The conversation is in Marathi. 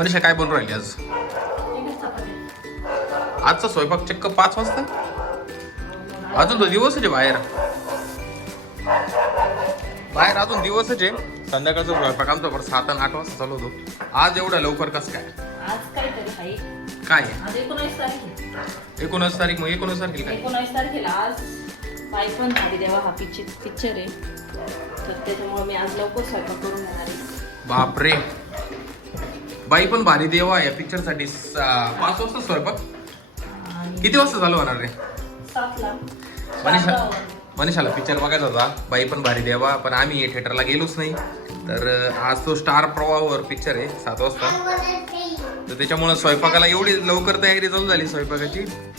मनीषा काय बनवून राहिली आज? आजचा स्वयंपाक चक्क 5 वाजता. अजून तो दिवसच आहे बाहेर अजून दिवसच आहे. संध्याकाळचा स्वयंपाक आमचा बरं 7 आणि 8 वाजता चालू होतो. आज एवढ्या लवकर कसं काय? आज काहीतरी आहे. काय आज 19 तारीख आहे. 19 तारीख. मग 19 तारखेला काय? 19 तारखेला आज बाई पण भारी देवा हा पिक्चर आहे. तर त्याच्यामुळे मी आज लवकर स्वयंपाक करून येणार आहे. बापरे, बाई पण भारी देवा या पिक्चर साठी 5 वाजता स्वयंपाक. आणि किती वाजता चालू होणार रे? 7ला मनीषाला पिक्चर बघायचा होता बाई पण भारी देवा, पण आम्ही थिएटरला गेलोच नाही. तर आज तो स्टार प्रवाहावर पिक्चर आहे 7 वाजता. तर त्याच्यामुळे स्वयंपाकाला एवढी लवकर तयारी चालू झाली स्वयंपाकाची